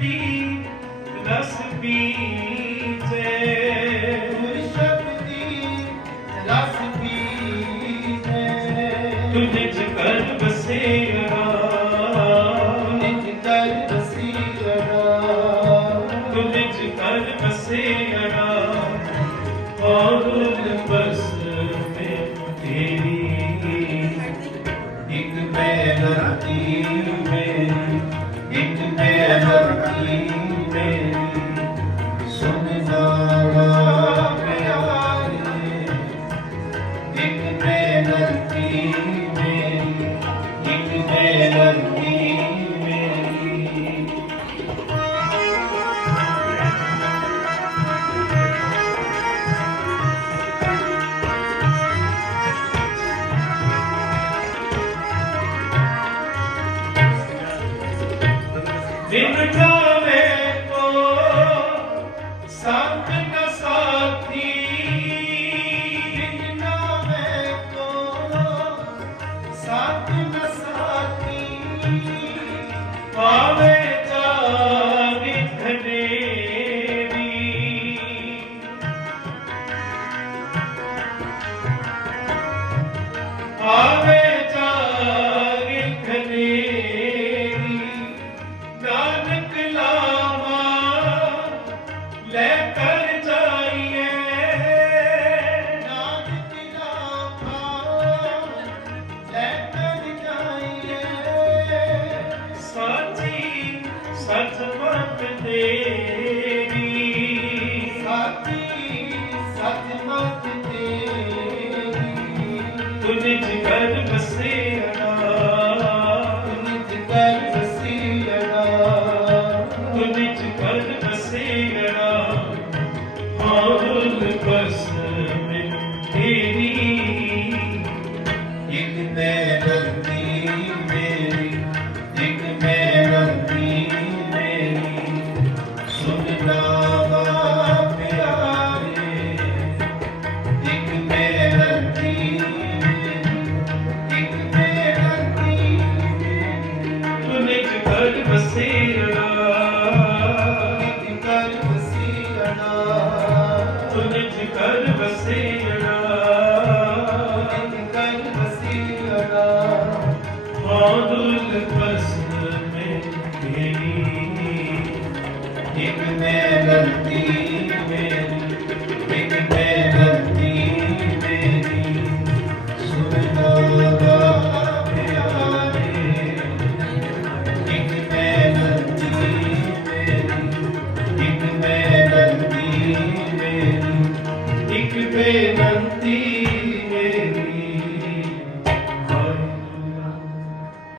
ਦੀ ਰਸ ਪੀਤੇ Thank you. ਲੈ ਕਰ ਮਤ ਤੇਰੀ। ਸਾਚੀ ਸੱਚ ਮਤ ਤੇਰੀ। ਤੁਝ ਜਿਗਰ ਬਸੇ ਵਰਨ ਅਸੇਗੜਾ ਹਾਜ਼ਰ मौजूद बस में तेरी एक में गलती मेरी एक में गलती मेरी सुन बाबा प्यारे एक में गलती मेरी एक में गलती मेरी एक में गलती